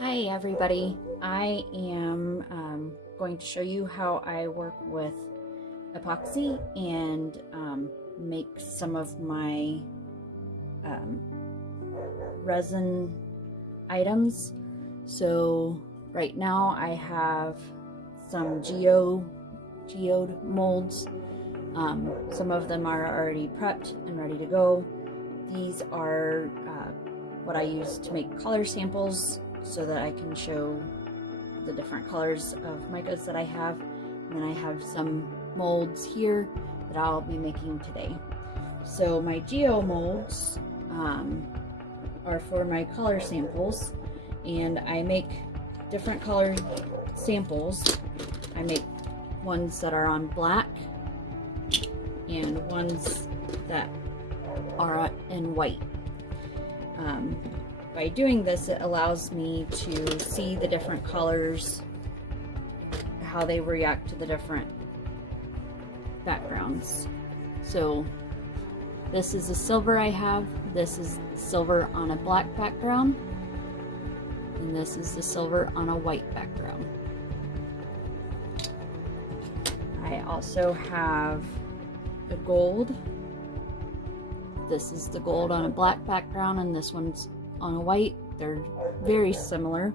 Hi everybody, I am going to show you how I work with epoxy and make some of my resin items. So right now I have some geode molds. Some of them are already prepped and ready to go. These are what I use to make color samples so that I can show the different colors of micas that I have. And then I have some molds here that I'll be making today. So my geo molds are for my color samples, and I make different color samples. I make ones that are on black and ones that are in white. By doing this, it allows me to see the different colors, how they react to the different backgrounds. So this is a silver I have, this is silver on a black background, and this is the silver on a white background. I also have the gold. This is the gold on a black background, and this one's on a white. They're very similar.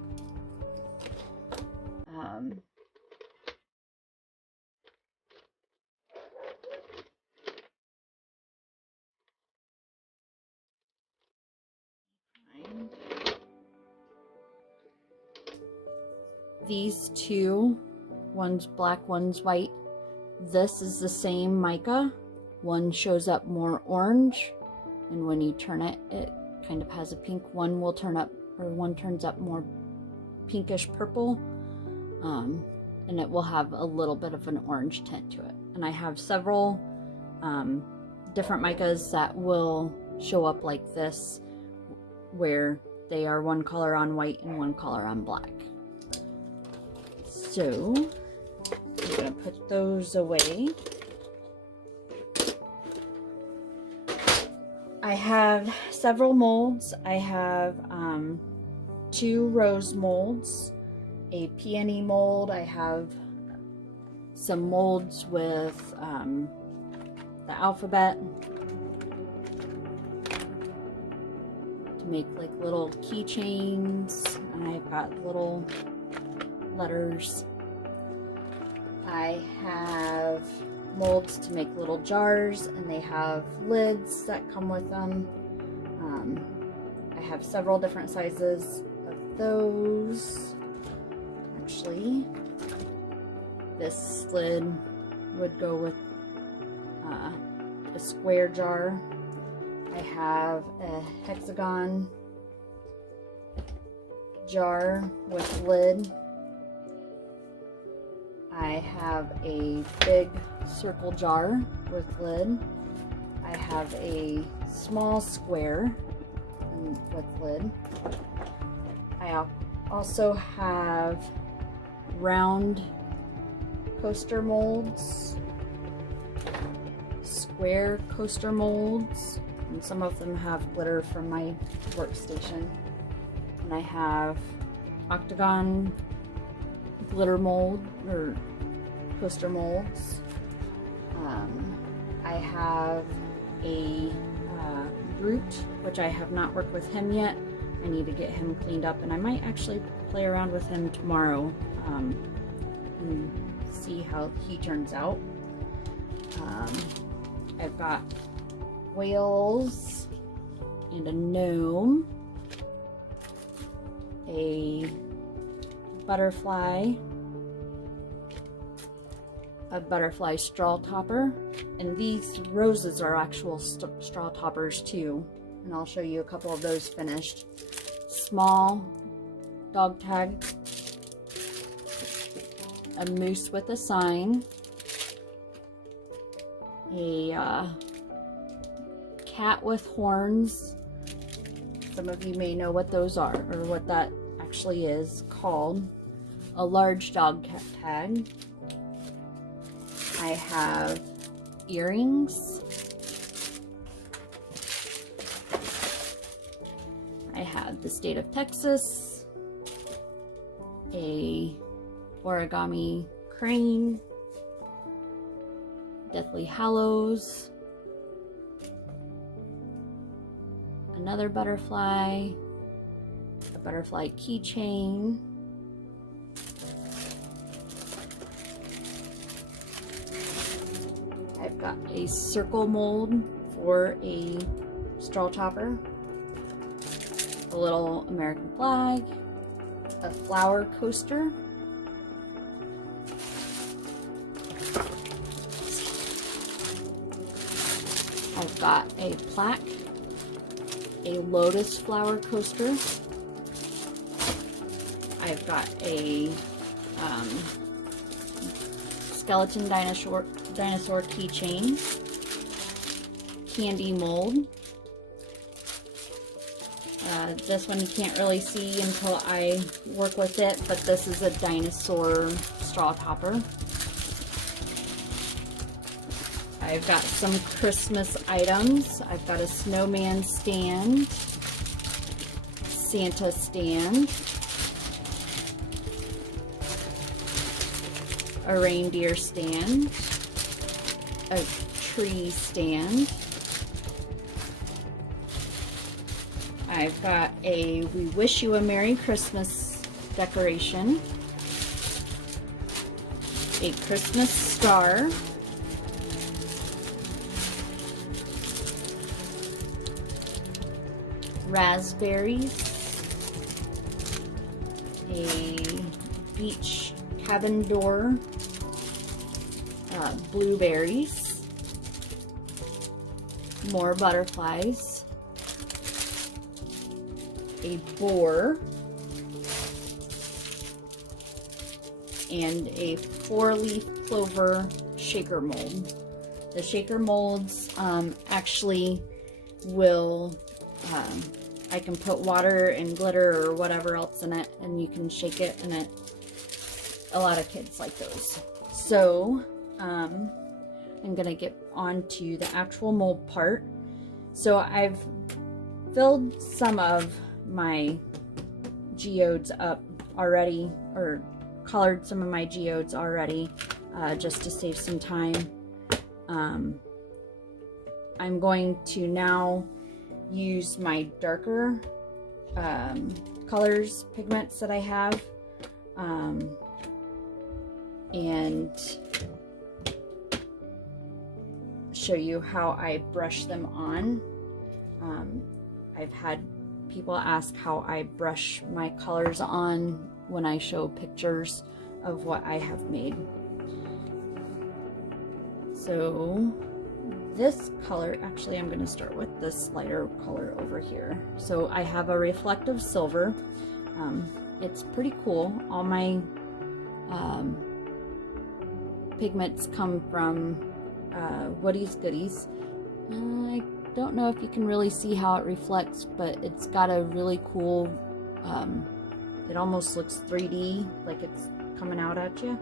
These two, one's black, one's white. This is the same mica. One shows up more orange, and when you turn it, it kind of has a pink. One will turn up, or one turns up more pinkish purple, and it will have a little bit of an orange tint to it. And I have several different micas that will show up like this, where they are one color on white and one color on black. So I'm gonna put those away. I have several molds. I have 2 rose molds, a peony mold. I have some molds with the alphabet to make like little keychains, and I've got little letters. I have molds to make little jars, and they have lids that come with them. I have several different sizes of those. Actually, this lid would go with a square jar. I have a hexagon jar with lid. I have a big circle jar with lid. I have a small square with lid. I also have round coaster molds, square coaster molds, and some of them have glitter from my workstation. And I have octagon glitter mold or coaster molds. I have a Groot, which I have not worked with him yet. I need to get him cleaned up, and I might actually play around with him tomorrow and see how he turns out. I've got whales and a gnome, a butterfly, a butterfly straw topper, and these roses are actual straw toppers too, and I'll show you a couple of those finished. Small dog tag, a moose with a sign, a cat with horns. Some of you may know what those are, or what that actually is called. A large dog tag. I have earrings. I have the state of Texas, a origami crane, Deathly Hallows, another butterfly, a butterfly keychain, I've got a circle mold for a straw topper, a little American flag, a flower coaster, I've got a plaque, a lotus flower coaster, I've got a skeleton dinosaur keychain, candy mold. This one you can't really see until I work with it, but this is a dinosaur straw topper. I've got some Christmas items. I've got a snowman stand, Santa stand, a reindeer stand, a tree stand. I've got a We Wish You a Merry Christmas decoration, a Christmas star, raspberries, a beach cabin door, blueberries, more butterflies, a boar, and a 4-leaf clover shaker mold. The shaker molds actually will, I can put water and glitter or whatever else in it and you can shake it, and a lot of kids like those. So I'm gonna get on to the actual mold part. So I've filled some of my geodes up already, or colored some of my geodes already, just to save some time. I'm going to now use my darker colors, pigments that I have, and show you how I brush them on. I've had people ask how I brush my colors on when I show pictures of what I have made. So this color, actually I'm going to start with this lighter color over here. So I have a reflective silver. It's pretty cool. All my pigments come from Woody's Goodies. I don't know if you can really see how it reflects, but it's got a really cool, it almost looks 3D, like it's coming out at you.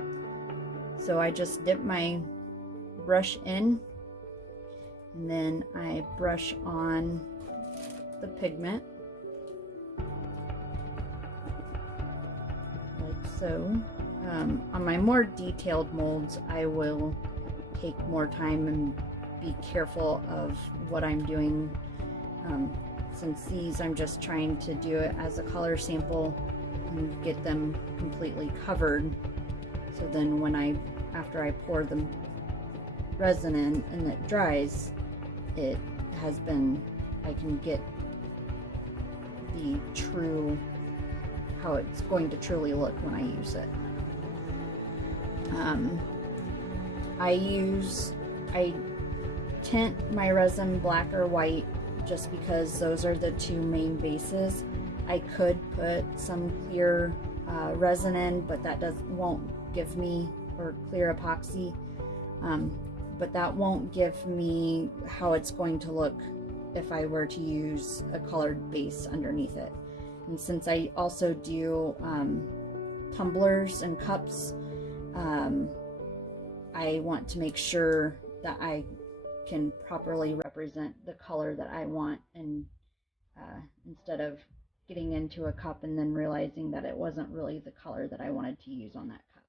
So I just dip my brush in, and then I brush on the pigment, like so. On my more detailed molds, I will take more time and be careful of what I'm doing. Since these, I'm just trying to do it as a color sample and get them completely covered. So then when after I pour the resin in and it dries, it has been, I can get the true, how it's going to truly look when I use it. I tint my resin black or white just because those are the two main bases. I could put some clear resin in, but that won't give me, or clear epoxy, but that won't give me how it's going to look if I were to use a colored base underneath it. And since I also do tumblers and cups, I want to make sure that I can properly represent the color that I want, and instead of getting into a cup and then realizing that it wasn't really the color that I wanted to use on that cup.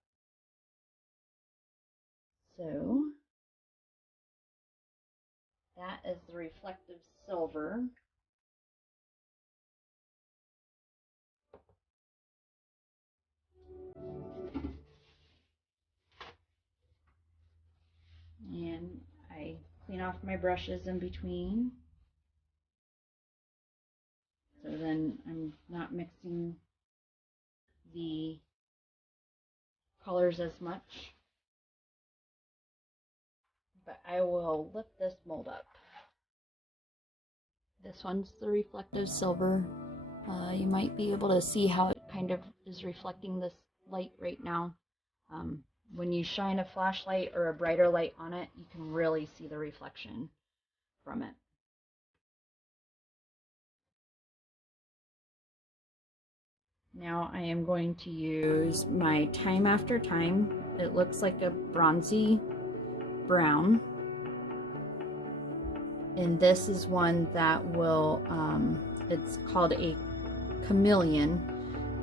So that is the reflective silver. And I clean off my brushes in between. So then I'm not mixing the colors as much. But I will lift this mold up. This one's the reflective silver. You might be able to see how it kind of is reflecting this light right now. When you shine a flashlight or a brighter light on it, you can really see the reflection from it. Now I am going to use my Time After Time. It looks like a bronzy brown. And this is one that will, it's called a chameleon.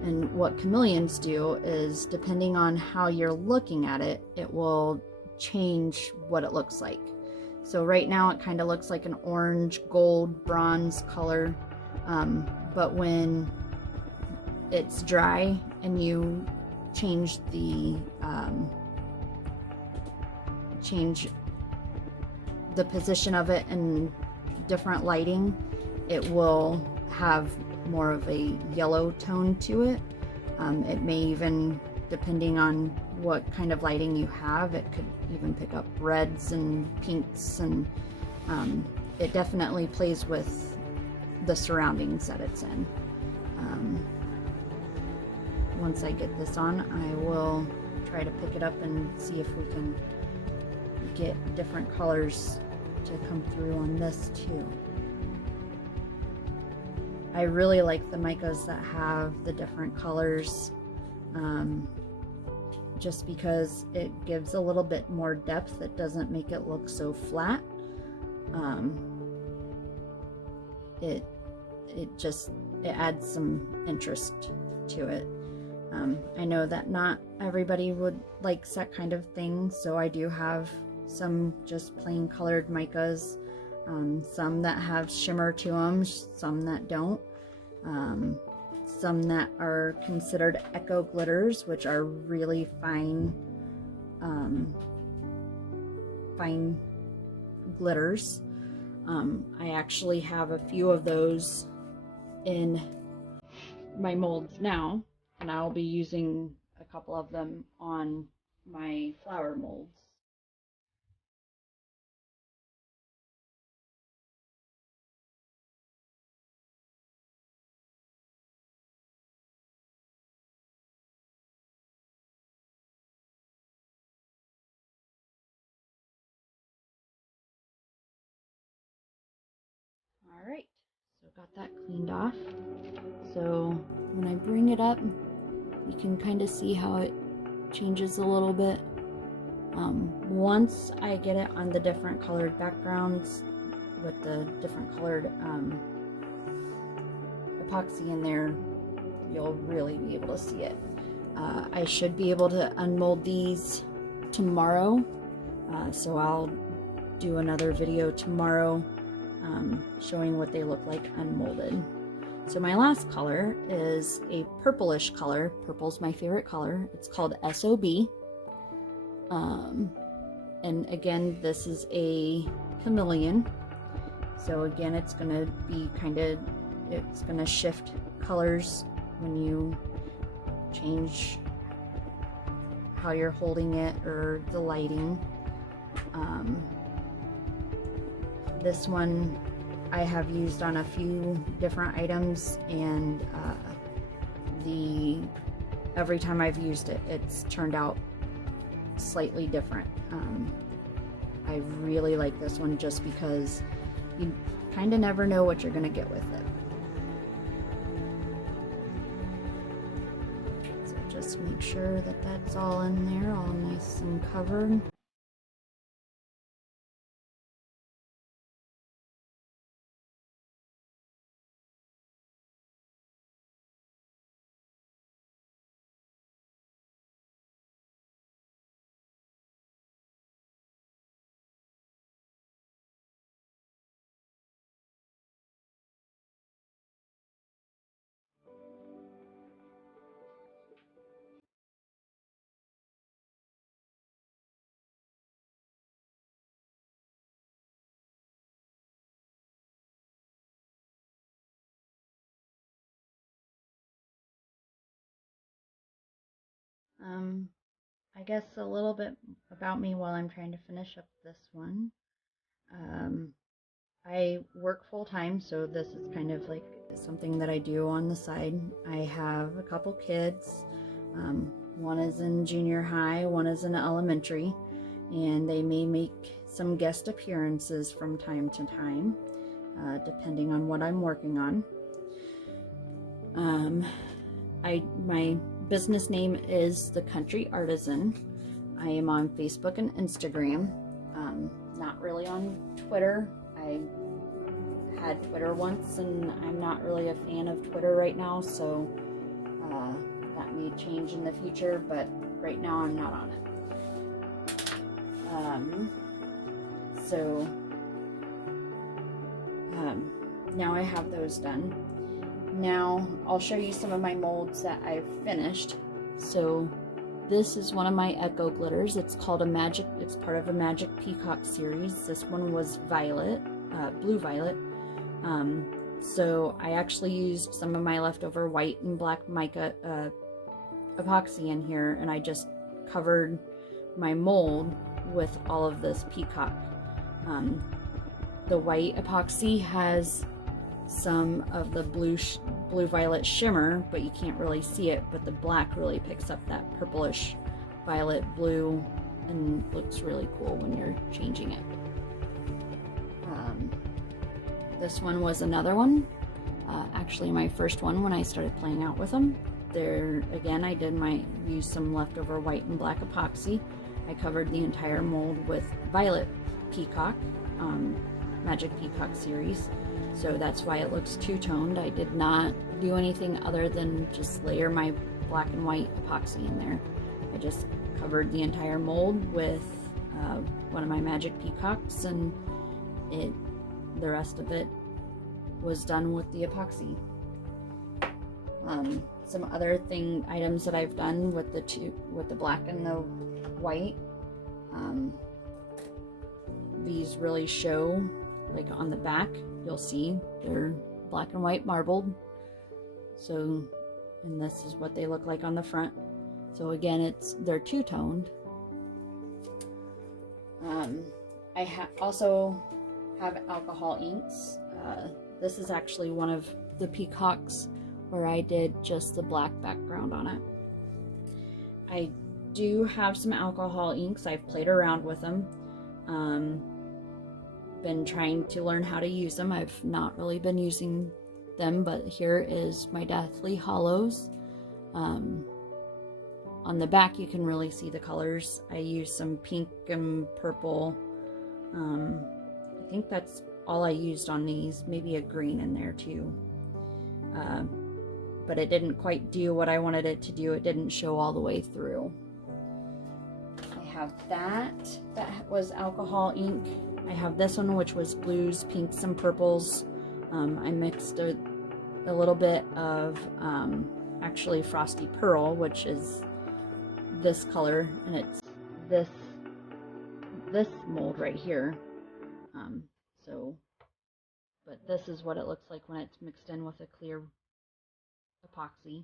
And what chameleons do is, depending on how you're looking at it, it will change what it looks like. So right now it kind of looks like an orange, gold, bronze color. But when it's dry and you change the position of it and different lighting, it will have more of a yellow tone to it. It may even, depending on what kind of lighting you have, it could even pick up reds and pinks, and it definitely plays with the surroundings that it's in. Once I get this on, I will try to pick it up and see if we can get different colors to come through on this too. I really like the micas that have the different colors, just because it gives a little bit more depth. It doesn't make it look so flat. It adds some interest to it. I know that not everybody would like that kind of thing, so I do have some just plain colored micas, some that have shimmer to them, some that don't, some that are considered echo glitters, which are really fine fine glitters. I actually have a few of those in my molds now, and I'll be using a couple of them on my flower molds. All right, so got that cleaned off. So when I bring it up, you can kind of see how it changes a little bit. Once I get it on the different colored backgrounds with the different colored epoxy in there, you'll really be able to see it. I should be able to unmold these tomorrow, so I'll do another video tomorrow showing what they look like unmolded. So my last color is a purplish color. Purple's my favorite color. It's called SOB. And again, this is a chameleon. So again, it's gonna be it's gonna shift colors when you change how you're holding it or the lighting. This one I have used on a few different items, and every time I've used it, it's turned out slightly different. I really like this one just because you kind of never know what you're going to get with it. So just make sure that that's all in there, all nice and covered. I guess a little bit about me while I'm trying to finish up this one. I work full time, so this is kind of like something that I do on the side. I have a couple kids. One is in junior high, one is in elementary, and they may make some guest appearances from time to time, depending on what I'm working on. My business name is The Country Artisan. I am on Facebook and Instagram. Not really on Twitter. I had Twitter once, and I'm not really a fan of Twitter right now, so that may change in the future, but right now I'm not on it. Now I have those done. Now I'll show you some of my molds that I've finished. So this is one of my Echo glitters. It's called it's part of a Magic Peacock series. This one was violet, blue violet. So I actually used some of my leftover white and black mica epoxy in here, and I just covered my mold with all of this peacock. The white epoxy has some of the blue violet shimmer, but you can't really see it, but the black really picks up that purplish violet blue and looks really cool when you're changing it. This one was another one, actually my first one when I started playing out with them. There again, I used some leftover white and black epoxy. I covered the entire mold with violet peacock, Magic Peacock series. So that's why it looks two-toned. I did not do anything other than just layer my black and white epoxy in there. I just covered the entire mold with one of my Magic Peacocks, and the rest of it was done with the epoxy. Some other items that I've done with the black and the white. These really show, like on the back, you'll see they're black and white marbled. So, and this is what they look like on the front. So again, they're two-toned. I also have alcohol inks. This is actually one of the peacocks where I did just the black background on it. I do have some alcohol inks. I've played around with them. Been trying to learn how to use them. I've not really been using them, but here is my Deathly Hollows. On the back you can really see the colors. I used some pink and purple. I think that's all I used on these, maybe a green in there too. But it didn't quite do what I wanted it to do. It didn't show all the way through. I have that was alcohol ink. I have this one, which was blues, pinks, and purples. I mixed a little bit of actually Frosty Pearl, which is this color, and it's this mold right here. But this is what it looks like when it's mixed in with a clear epoxy.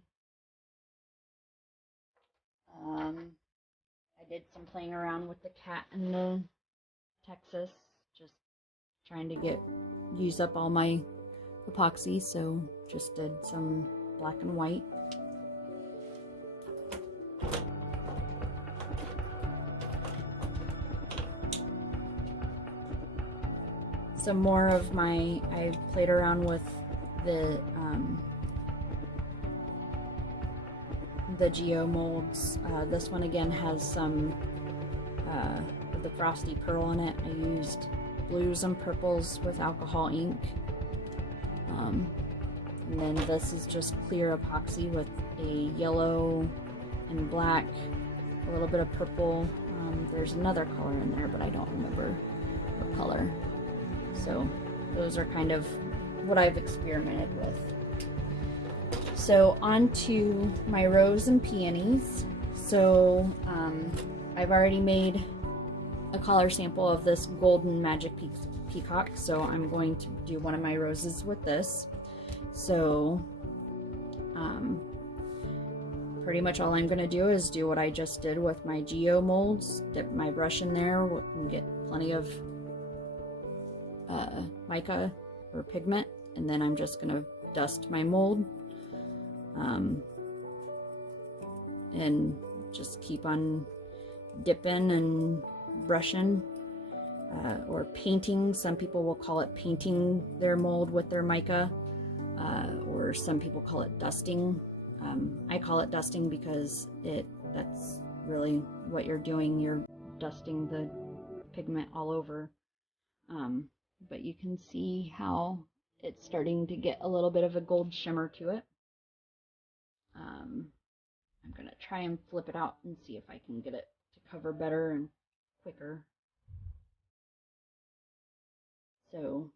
I did some playing around with the cat and the Texas, just trying to use up all my epoxy, so just did some black and white. Some more of I played around with the geo molds. This one again has some of the Frosty Pearl in it. I used blues and purples with alcohol ink. And then this is just clear epoxy with a yellow and black, a little bit of purple. There's another color in there, but I don't remember what color. So those are kind of what I've experimented with. So on to my rose and peonies. So I've already made a color sample of this golden Magic Peacock, so I'm going to do one of my roses with this. So pretty much all I'm going to do is do what I just did with my geo molds, dip my brush in there and get plenty of mica or pigment, and then I'm just going to dust my mold and just keep on dipping and brushing or painting. Some people will call it painting their mold with their mica, or some people call it dusting. I call it dusting because that's really what you're doing. You're dusting the pigment all over. But you can see how it's starting to get a little bit of a gold shimmer to it. I'm going to try and flip it out and see if I can get it to cover better and quicker. So,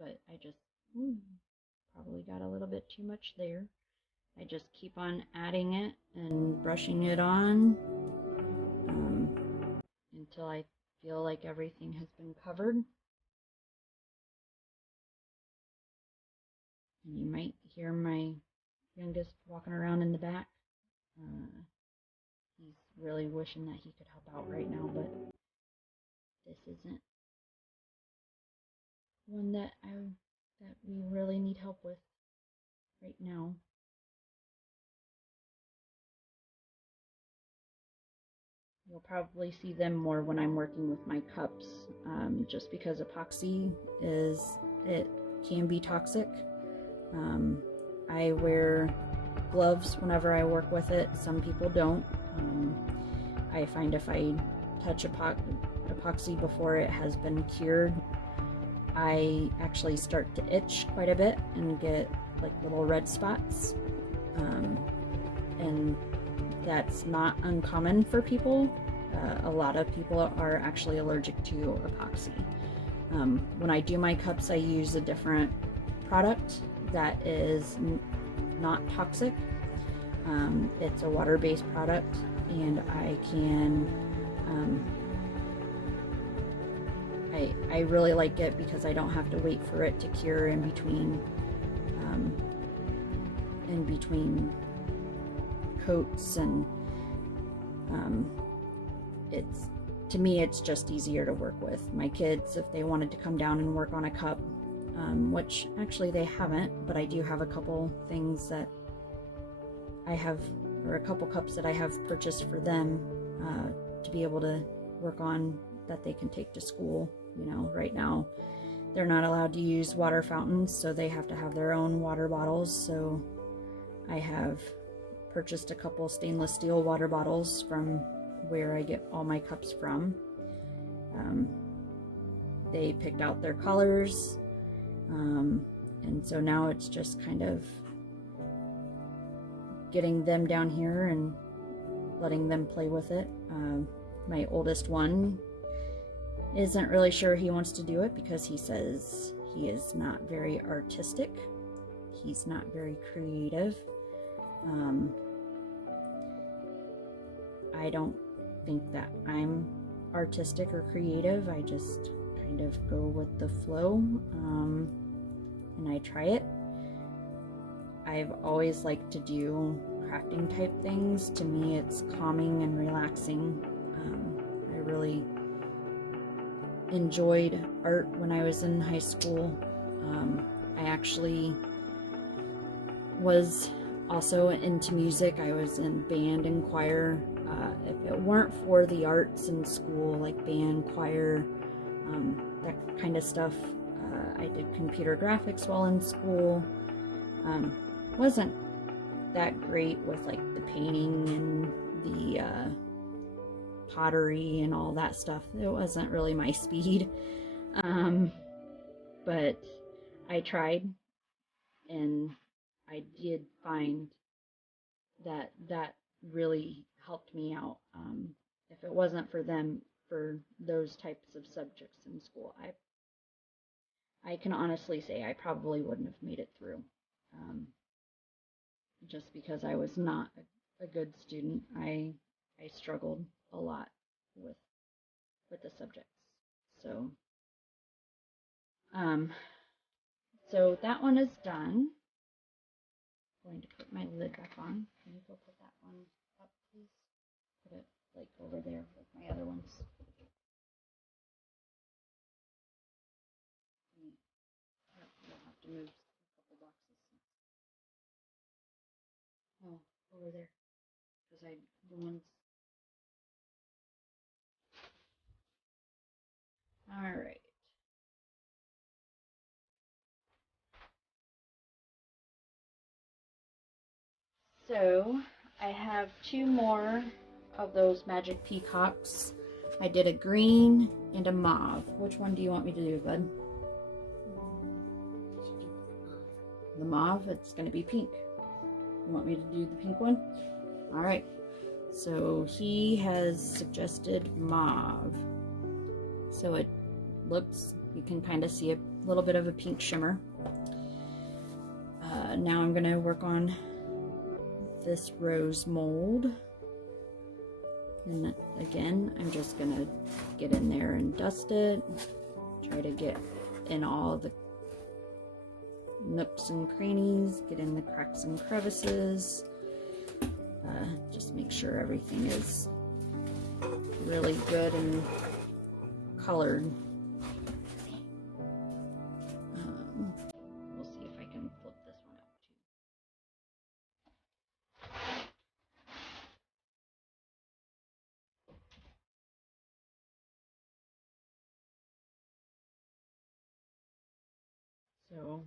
but I just probably got a little bit too much there. I just keep on adding it and brushing it on until I feel like everything has been covered. And you might hear my youngest walking around in the back. He's really wishing that he could help out right now, but this isn't one that we really need help with right now. You'll probably see them more when I'm working with my cups, just because epoxy it can be toxic. I wear gloves whenever I work with it. Some people don't. I find if I touch epoxy before it has been cured, I actually start to itch quite a bit and get like little red spots. And that's not uncommon for people. A lot of people are actually allergic to epoxy. When I do my cups, I use a different product that is not toxic. It's a water-based product, and I can I really like it because I don't have to wait for it to cure in between coats, and to me it's just easier to work with. My kids, if they wanted to come down and work on a cup, which actually they haven't, but I do have a couple things that I have, or a couple cups that I have purchased for them to be able to work on, that they can take to school. You know, right now they're not allowed to use water fountains, so they have to have their own water bottles. So I have purchased a couple stainless steel water bottles from where I get all my cups from. They picked out their colors, and so now it's just kind of getting them down here and letting them play with it. My oldest one isn't really sure he wants to do it because he says he is not very artistic. He's not very creative. I don't think that I'm artistic or creative. I just kind of go with the flow, and I try it. I've always liked to do crafting type things. To me, it's calming and relaxing. I really enjoyed art when I was in high school. I actually was also into music. I was in band and choir. If it weren't for the arts in school, like band, choir, that kind of stuff, I did computer graphics while in school. Wasn't that great with like the painting and the pottery and all that stuff. It wasn't really my speed. But I tried, and I did find that really helped me out. If it wasn't for those types of subjects in school, I can honestly say I probably wouldn't have made it through. Just because I was not a good student, I struggled a lot with the subjects. So so that one is done. going to put my lid back on. Can you go put that one up, please? Put it like over there with my other ones. You'll have to move a couple boxes. Oh, over there. Because the ones. Alright. So, I have 2 more of those magic peacocks. I did a green and a mauve. Which one do you want me to do, bud? The mauve, it's going to be pink. You want me to do the pink one? Alright. So, he has suggested mauve. So it looks, you can kind of see a little bit of a pink shimmer. Now I'm going to work on this rose mold. And again, I'm just going to get in there and dust it. Try to get in all the nooks and crannies, get in the cracks and crevices. Just make sure everything is really good and colored. We'll see if I can flip this one up too. So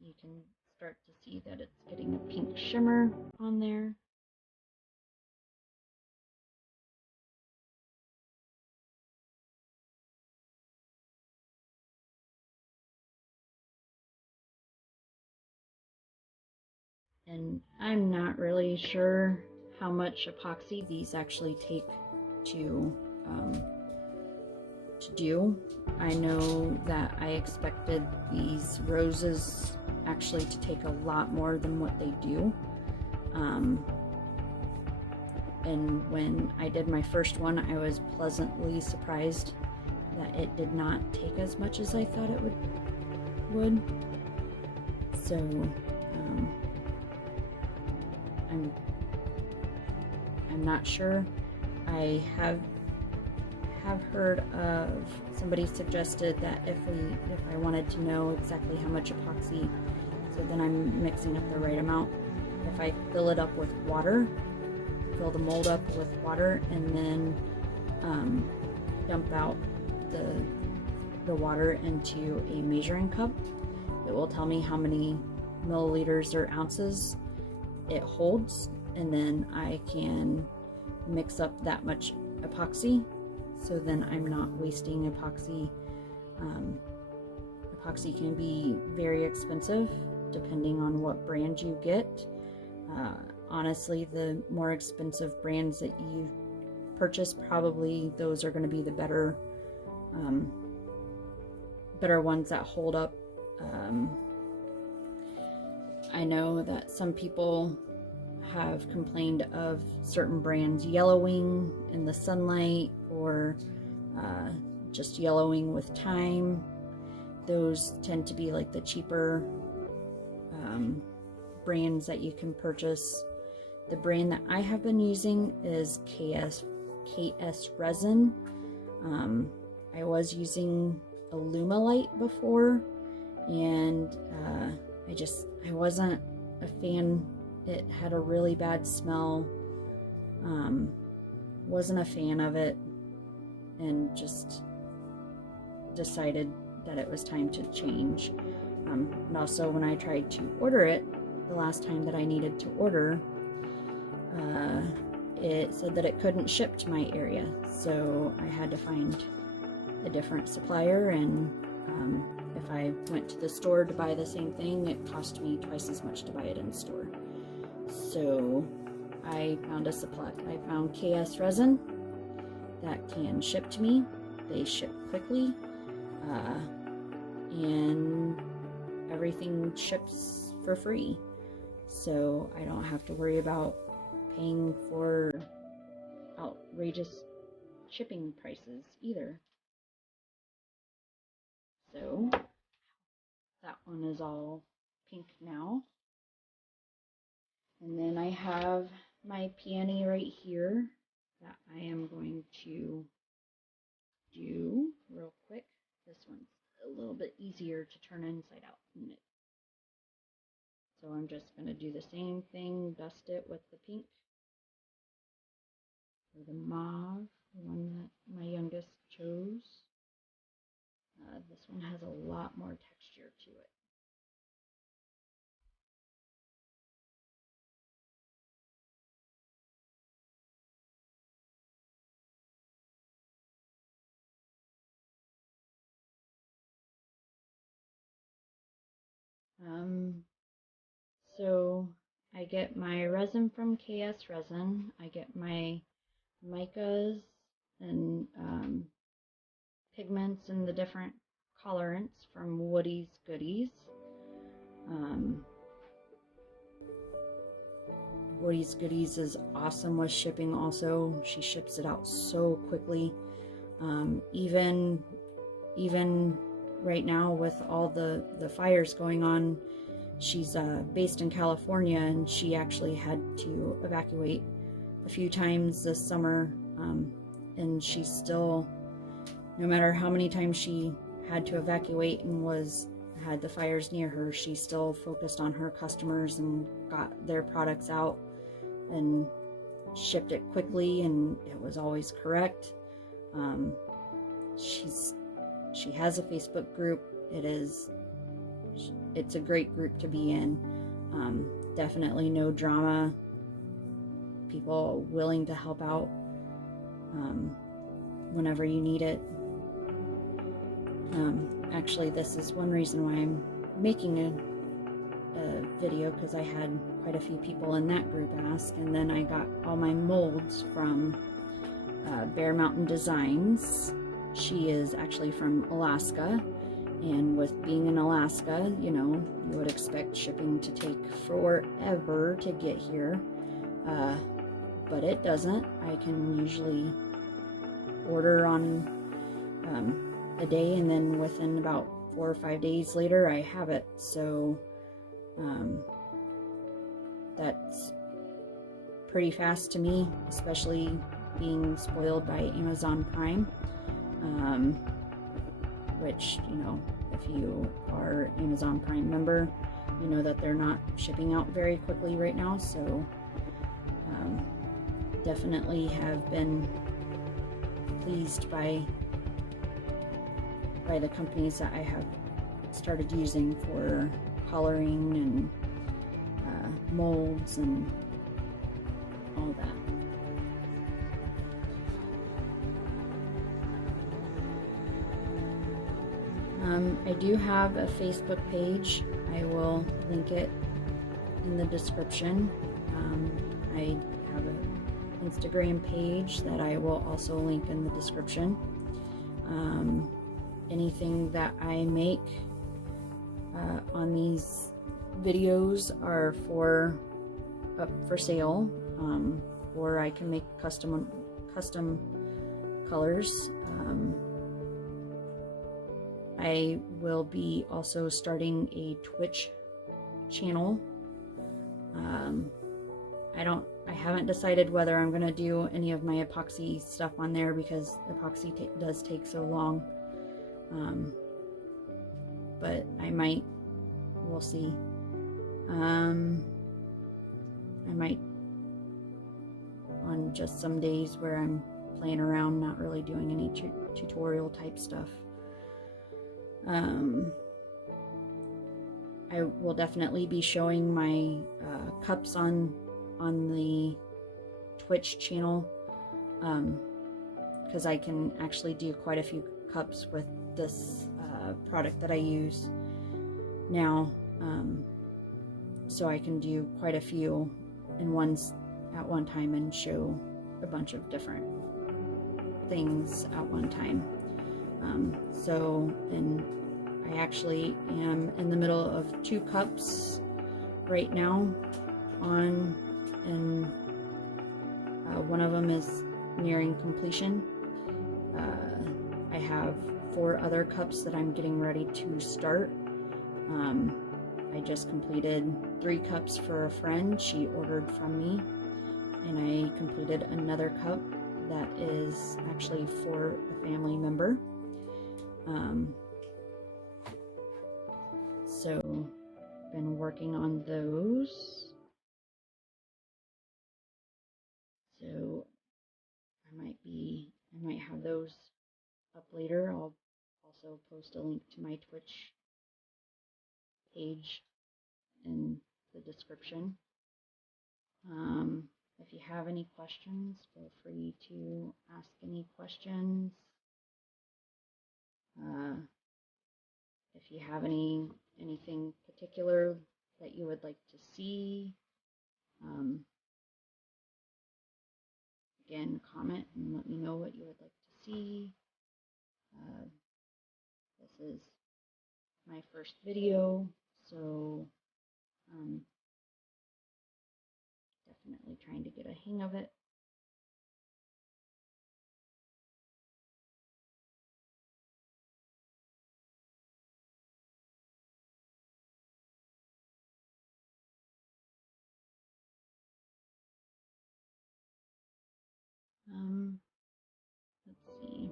you can start to see that it's getting a pink shimmer on there. And I'm not really sure how much epoxy these actually take to do. I know that I expected these roses actually to take a lot more than what they do. And when I did my first one, I was pleasantly surprised that it did not take as much as I thought it would. So I'm not sure. I have heard of somebody suggested that if I wanted to know exactly how much epoxy, so then I'm mixing up the right amount. If I fill it up with water, fill the mold up with water, and then dump out the water into a measuring cup, it will tell me how many milliliters or ounces it holds, and then I can mix up that much epoxy, so then I'm not wasting epoxy. Epoxy can be very expensive depending on what brand you get. Honestly, the more expensive brands that you purchase, probably those are going to be the better ones that hold up. I know that some people have complained of certain brands yellowing in the sunlight, or just yellowing with time. Those tend to be like the cheaper brands that you can purchase. The brand that I have been using is KS Resin. I was using Alumilite before, and I wasn't a fan. It had a really bad smell. Wasn't a fan of it, and just decided that it was time to change. And also, when I tried to order it the last time that I needed to order, it said that it couldn't ship to my area, so I had to find a different supplier. And if I went to the store to buy the same thing, it cost me twice as much to buy it in store. So I found a supply. I found KS Resin that can ship to me. They ship quickly, and everything ships for free, so I don't have to worry about paying for outrageous shipping prices either. So that one is all pink now. And then I have my peony right here that I am going to do real quick. This one's a little bit easier to turn inside out, isn't it? So I'm just going to do the same thing, dust it with the pink or the mauve, the one that my youngest chose. This one has a lot more texture to it. So I get my resin from KS Resin. I get my Micas and pigments and the different colorants from Woody's Goodies. Woody's Goodies is awesome with shipping also. She ships it out so quickly. Even right now with all the fires going on, she's based in California, and she actually had to evacuate a few times this summer, and she's still, no matter how many times she had to evacuate and had the fires near her, she still focused on her customers and got their products out and shipped it quickly, and it was always correct. She has a Facebook group. It's a great group to be in. Definitely no drama. People willing to help out whenever you need it. Actually, this is one reason why I'm making a video, because I had quite a few people in that group ask, and then I got all my molds from Bear Mountain Designs. She is actually from Alaska, and with being in Alaska, you know, you would expect shipping to take forever to get here, but it doesn't. I can usually order on a day, and then within about 4 or 5 days later I have it. So that's pretty fast to me, especially being spoiled by Amazon Prime, which, you know, if you are Amazon Prime member, you know that they're not shipping out very quickly right now. So definitely have been pleased by the companies that I have started using for coloring and molds and all that. I do have a Facebook page. I will link it in the description. I have an Instagram page that I will also link in the description. Anything that I make on these videos are up for sale, or I can make custom colors. I will be also starting a Twitch channel. I haven't decided whether I'm going to do any of my epoxy stuff on there, because epoxy does take so long. But I might, we'll see. I might, on just some days where I'm playing around, not really doing any tutorial type stuff. I will definitely be showing my cups on the Twitch channel, because I can actually do quite a few cups with this product that I use now, so I can do quite a few at one time and show a bunch of different things at one time. And I actually am in the middle of 2 cups right now and one of them is nearing completion. I have 4 other cups that I'm getting ready to start. I just completed 3 cups for a friend. She ordered from me, and I completed another cup that is actually for a family member. So been working on those. So I might have those up later. I'll also post a link to my Twitch page in the description. If you have any questions, feel free to ask any questions. If you have anything particular that you would like to see, again, comment and let me know what you would like to see. This is my first video, so definitely trying to get a hang of it. Let's see.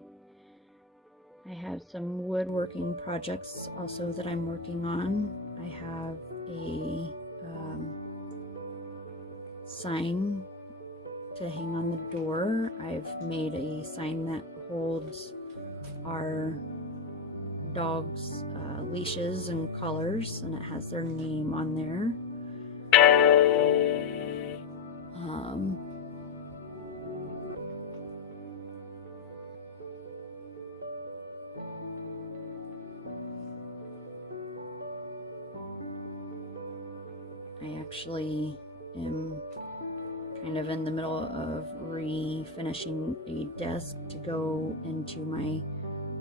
I have some woodworking projects also that I'm working on. I have a sign to hang on the door. I've made a sign that holds our dogs' leashes and collars, and it has their name on there. I actually am kind of in the middle of refinishing a desk to go into my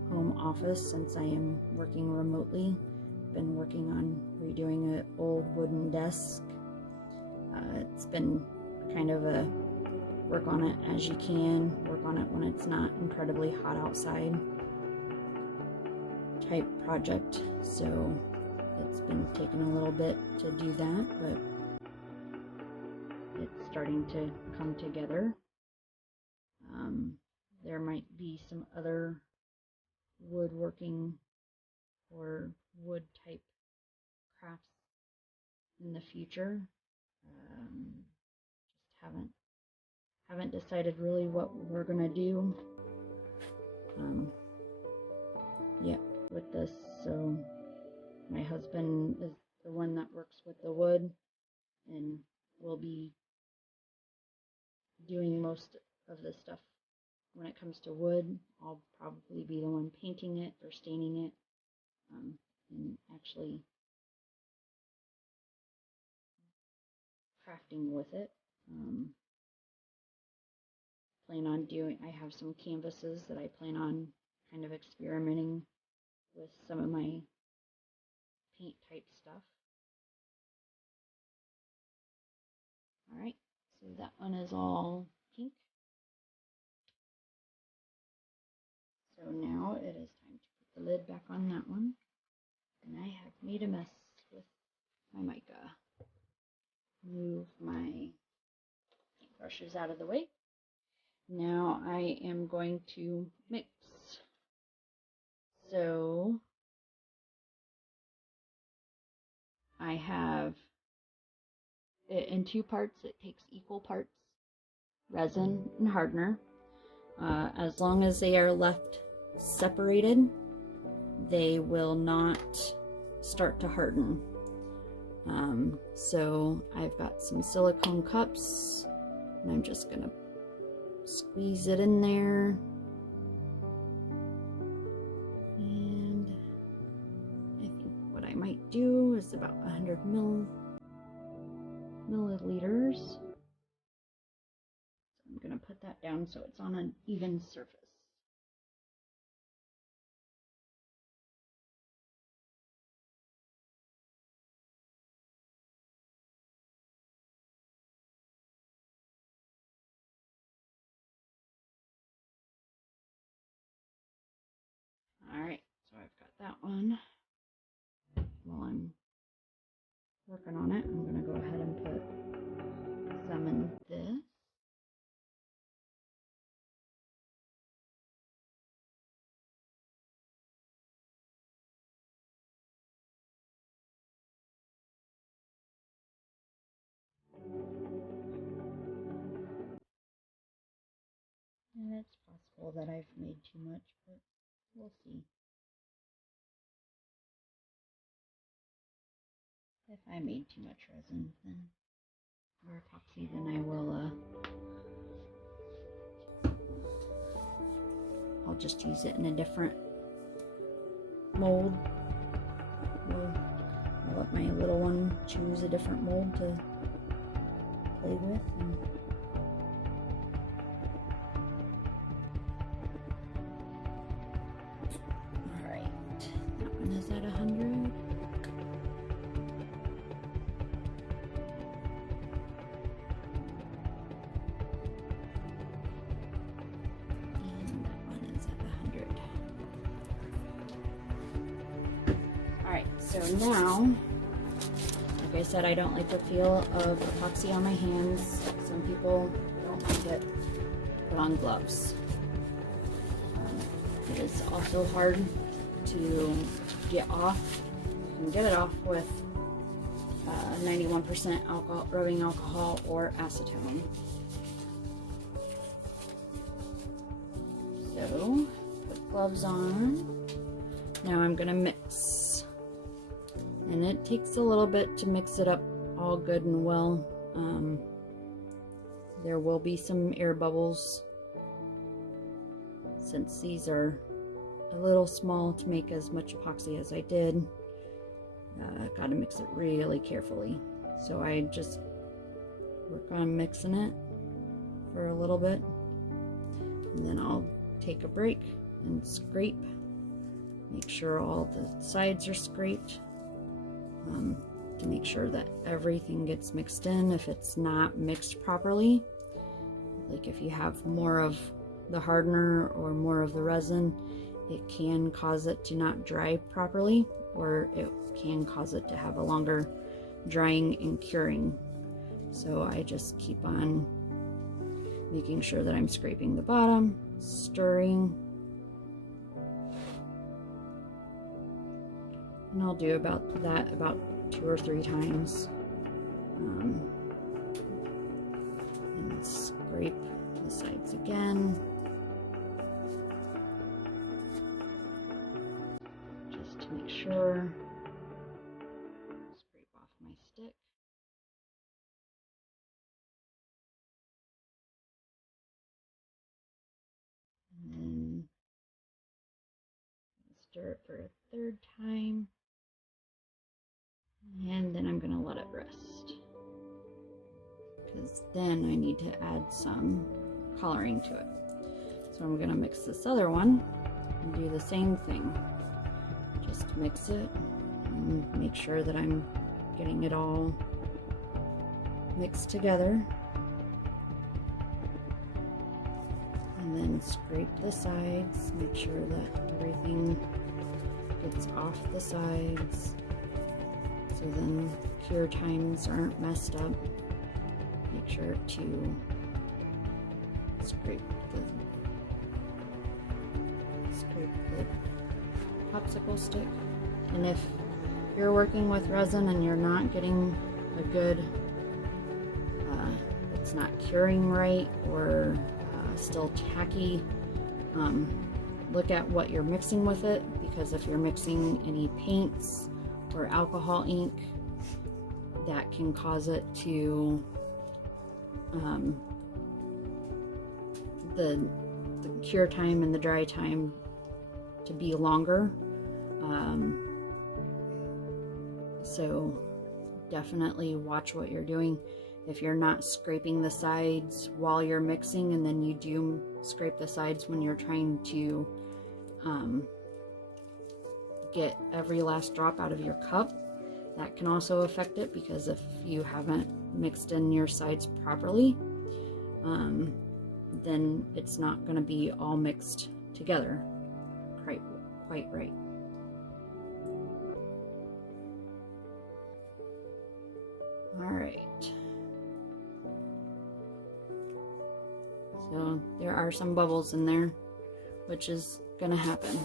home office since I am working remotely. Been working on redoing an old wooden desk. It's been kind of a work on it as you can, work on it when it's not incredibly hot outside type project. So it's been taking a little bit to do that, but it's starting to come together. There might be some other woodworking or wood type crafts in the future. Just haven't decided really what we're gonna do yet with this. So my husband is the one that works with the wood and will be doing most of the stuff when it comes to wood. I'll probably be the one painting it or staining it, and actually crafting with it. I have some canvases that I plan on kind of experimenting with some of my paint type stuff. Alright, so that one is all pink. So now it is time to put the lid back on that one. And I have made a mess with my mica. Move my paintbrushes out of the way. Now I am going to mix. So I have it in 2 parts. It takes equal parts resin and hardener. As long as they are left separated, they will not start to harden. So I've got some silicone cups, and I'm just gonna squeeze it in there. And I think what I might do is about 100 milliliters. So I'm gonna put that down so it's on an even surface. Alright, so I've got that one. While I'm working on it. I'm going to go ahead and put some in this. And it's possible that I've made too much, but we'll see. If I made too much resin, then or epoxy, then I will I'll just use it in a different mold. I'll let my little one choose a different mold to play with. Alright, that one is at 100. So now, like I said, I don't like the feel of epoxy on my hands. Some people don't like it. Put on gloves. It is also hard to get off. You can get it off with 91% alcohol, rubbing alcohol, or acetone. So, put gloves on. Now I'm gonna mix. And it takes a little bit to mix it up all good and well. There will be some air bubbles since these are a little small to make as much epoxy as I did. Got to mix it really carefully. So I just work on mixing it for a little bit, and then I'll take a break and scrape. Make sure all the sides are scraped. To make sure that everything gets mixed in. If it's not mixed properly, like if you have more of the hardener or more of the resin, it can cause it to not dry properly, or it can cause it to have a longer drying and curing. So I just keep on making sure that I'm scraping the bottom, stirring, and I'll do about that about 2 or 3 times. And scrape the sides again. Just to make sure. Scrape off my stick. And then stir it for a 3rd time. And then I'm going to let it rest, because then I need to add some coloring to it. So I'm going to mix this other one and do the same thing. Just mix it and make sure that I'm getting it all mixed together. And then scrape the sides, make sure that everything gets off the sides. So then cure times aren't messed up. Make sure to scrape the popsicle stick. And if you're working with resin and you're not getting a good, it's not curing right, or still tacky, look at what you're mixing with it, because if you're mixing any paints or alcohol ink, that can cause it to the cure time and the dry time to be longer. So definitely watch what you're doing. If you're not scraping the sides while you're mixing, and then you do scrape the sides when you're trying to get every last drop out of your cup, that can also affect it, because if you haven't mixed in your sides properly, then it's not going to be all mixed together quite right. All right. So there are some bubbles in there, which is gonna happen.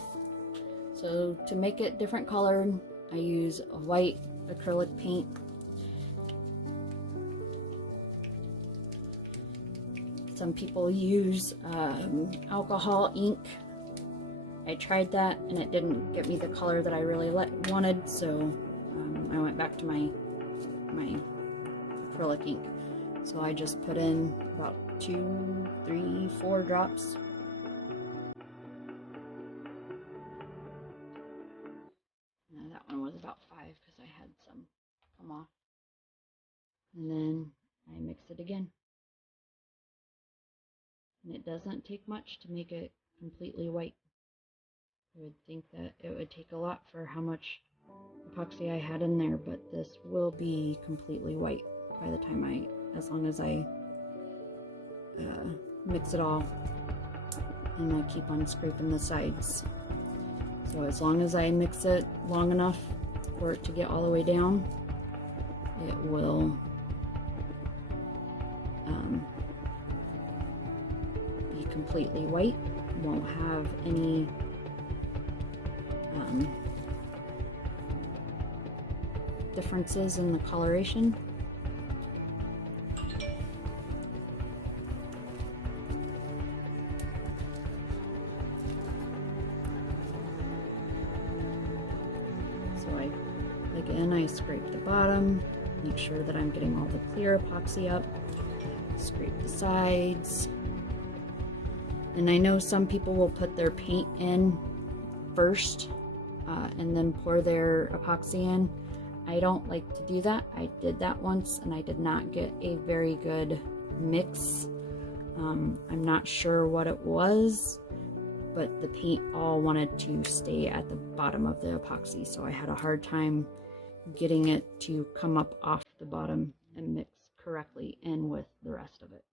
So to make it different colored, I use a white acrylic paint. Some people use alcohol ink. I tried that and it didn't get me the color that I really wanted, so I went back to my acrylic ink. So I just put in about 2, 3, 4 drops. That one was about 5 because I had some come off. And then I mix it again. And it doesn't take much to make it completely white. I would think that it would take a lot for how much epoxy I had in there, but this will be completely white by the time as long as I mix it all, and I keep on scraping the sides. So as long as I mix it long enough for it to get all the way down, it will be completely white. Won't have any differences in the coloration. So I scrape the bottom, make sure that I'm getting all the clear epoxy up, scrape the sides. And I know some people will put their paint in first and then pour their epoxy in. I don't like to do that. I did that once and I did not get a very good mix. I'm not sure what it was, but the paint all wanted to stay at the bottom of the epoxy, so I had a hard time getting it to come up off the bottom and mix correctly in with the rest of it.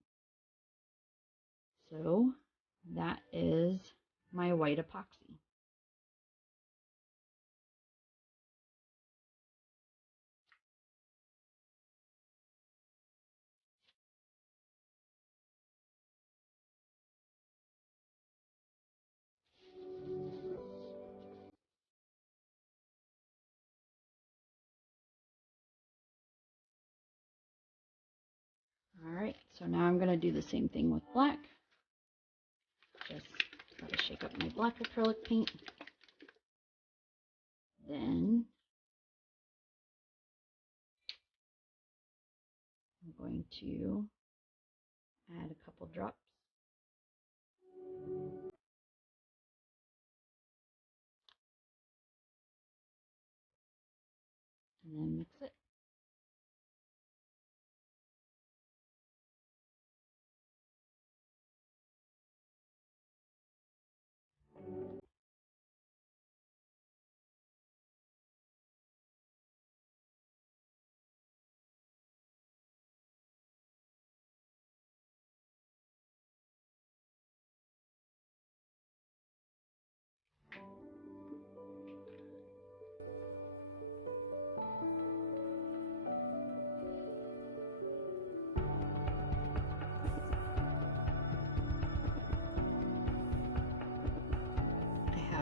So that is my white epoxy. Alright, so now I'm going to do the same thing with black. Just gotta shake up my black acrylic paint. Then I'm going to add a couple drops. And then mix it.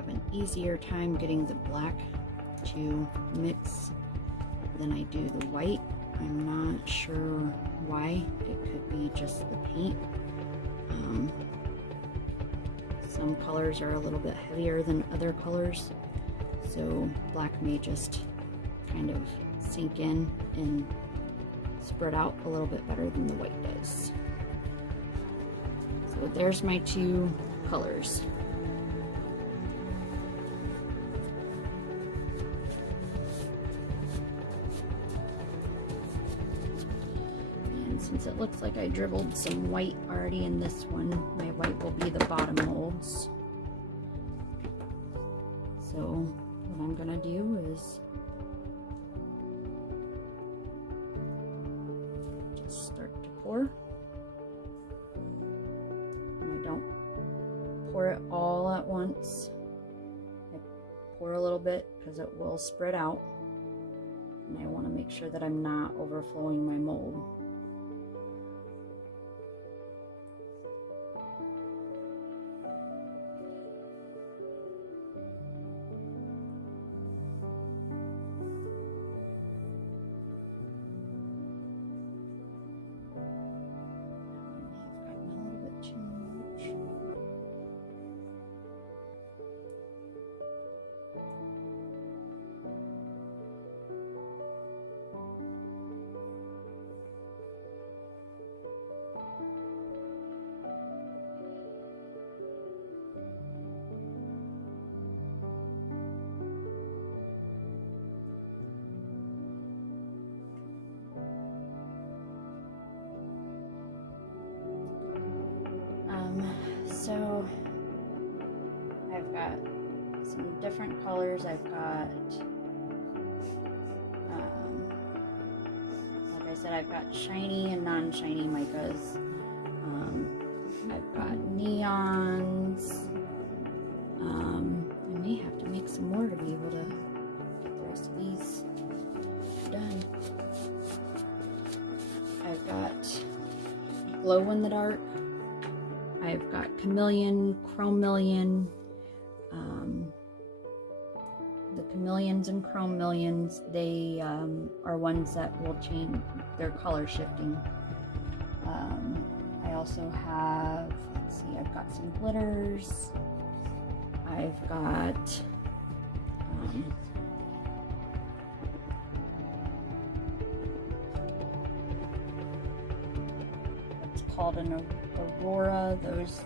An easier time getting the black to mix than I do the white. I'm not sure why. It could be just the paint. Some colors are a little bit heavier than other colors, so black may just kind of sink in and spread out a little bit better than the white does. So there's my two colors. Since it looks like I dribbled some white already in this one, my white will be the bottom molds. So what I'm gonna do is just start to pour. And I don't pour it all at once. I pour a little bit because it will spread out. and I want to make sure that I'm not overflowing my mold. So I've got some different colors. I've got, like I said, I've got shiny and non-shiny micas. I've got neons. I may have to make some more to be able to get the rest of these done. I've got glow in the dark. I've got chameleon, chromeleon. The chameleons and chromeleons, they are ones that will change their color shifting. I also have, let's see, I've got some glitters. I've got what's called an aurora. Those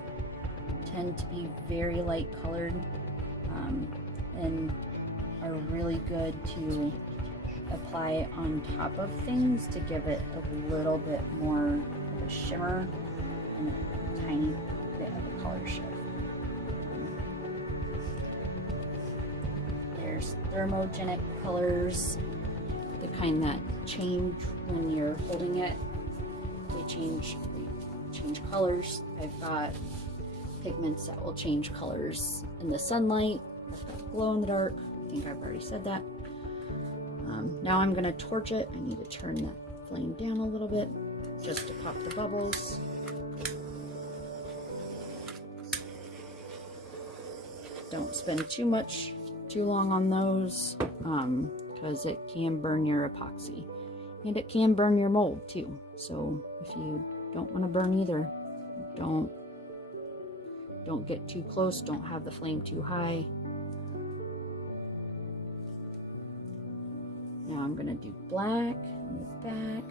tend to be very light colored and are really good to apply on top of things to give it a little bit more of a shimmer and a tiny bit of a color shift. There's thermogenic colors, the kind that change when you're holding it. They change colors. I've got pigments that will change colors in the sunlight. I've got glow in the dark. I think I've already said that. Now I'm going to torch it. I need to turn that flame down a little bit just to pop the bubbles. Don't spend too long on those because it can burn your epoxy and it can burn your mold too. So if you don't want to burn either, don't get too close, don't have the flame too high. Now I'm going to do black in the back.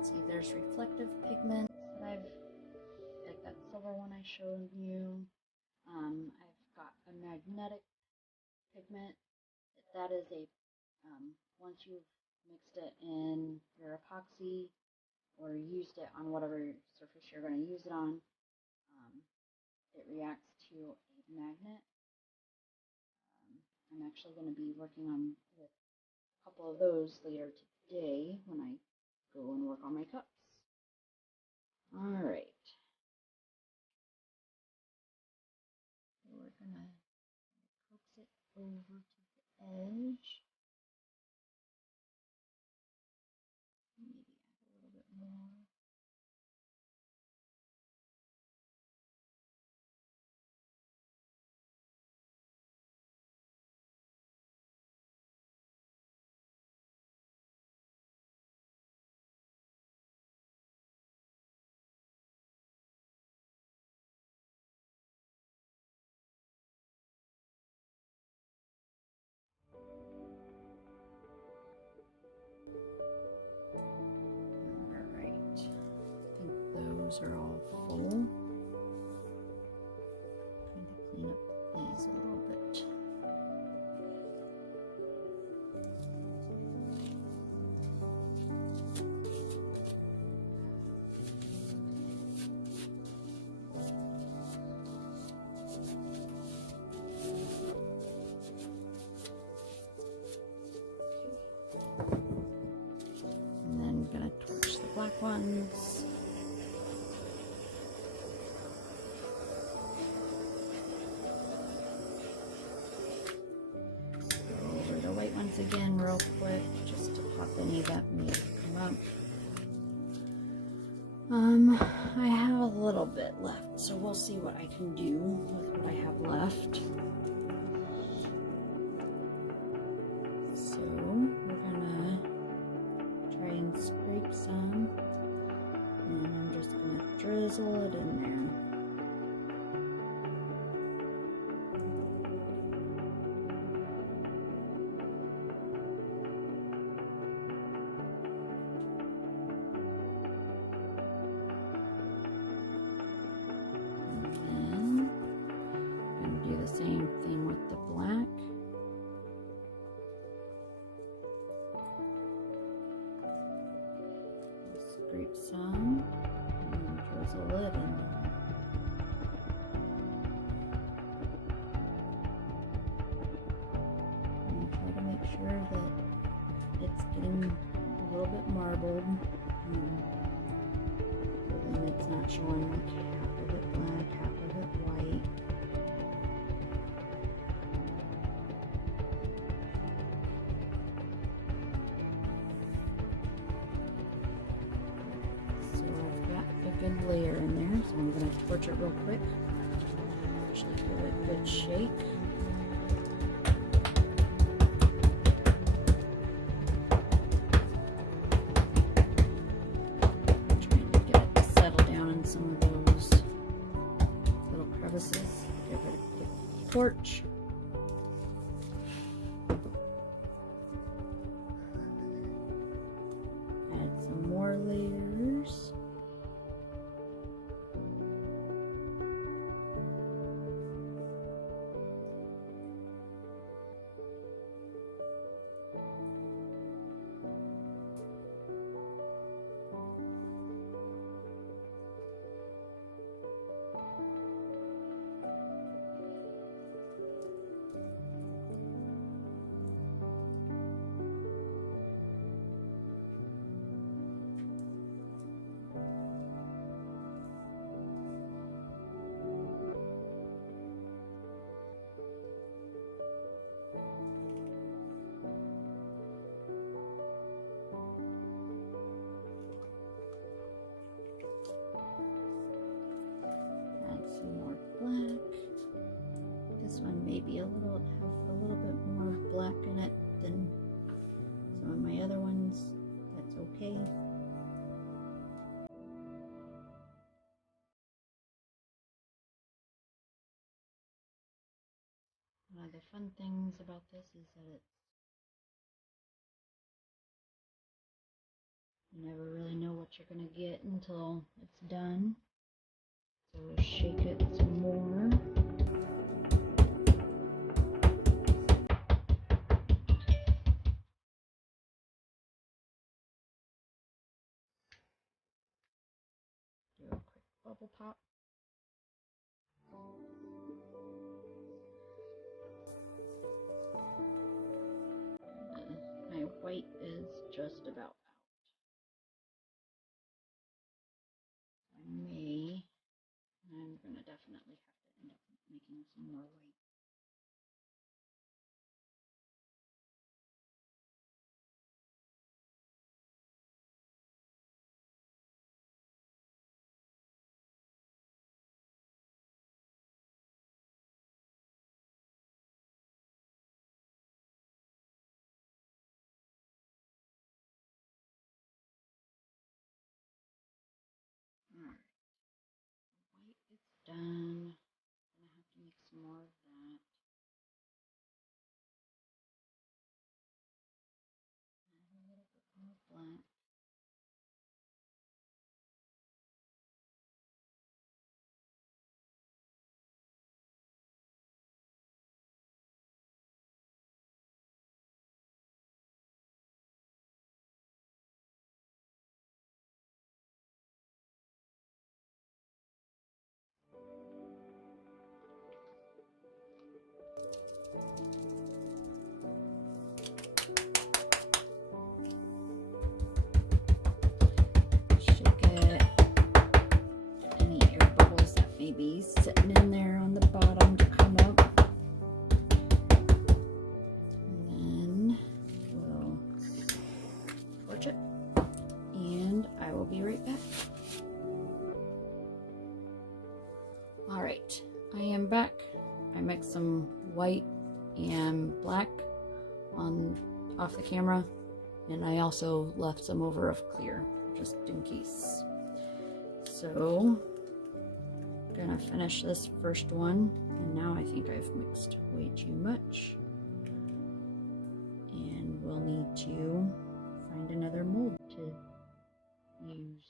See, there's reflective pigments that I've, like that silver one I showed you. I've got a magnetic pigment. That is a, once you've mixed it in your epoxy or used it on whatever surface you're going to use it on, it reacts to a magnet. I'm actually going to be working on with a couple of those later today when I go and work on my cups. All right. So we're gonna coax it over to the edge. Maybe add a little bit more. those are all full. Trying to clean up these a little bit. And then I'm gonna torch the black ones. Once again real quick just to pop any that may come up. I have a little bit left, so we'll see what I can do with what I have left. So we're gonna try and scrape some, and I'm just gonna drizzle it in there. Same thing with the black. Scrape some and drizzle it in there. And try to make sure that it's getting a little bit marbled. So then it's not showing like half of it black, half of it white. Good layer in there, so I'm going to torch it real quick. Actually give it a good shake. Trying to get it to settle down in some of those little crevices. Give it a good torch. Add some more layers. Maybe have a little bit more black in it than some of my other ones. That's okay. One of the fun things about this is that you never really know what you're going to get until it's done. So we'll shake it some more. Do a quick bubble pop. My white is just about out. I'm going to definitely have to end up making some more white. Alright, white is done. I'm going to have to make some more of that. Add a little bit more black. right, I am back. I mixed some white and black off the camera, and I also left some over of clear just in case. So I'm gonna finish this first one, and now I think I've mixed way too much, and we'll need to find another mold to use.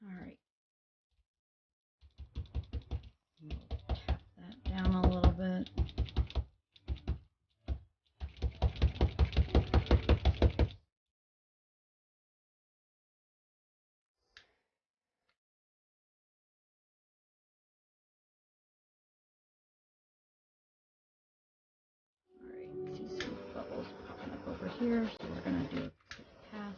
All right. Tap that down a little bit. All right, see some bubbles popping up over here, so we're gonna do a quick pass.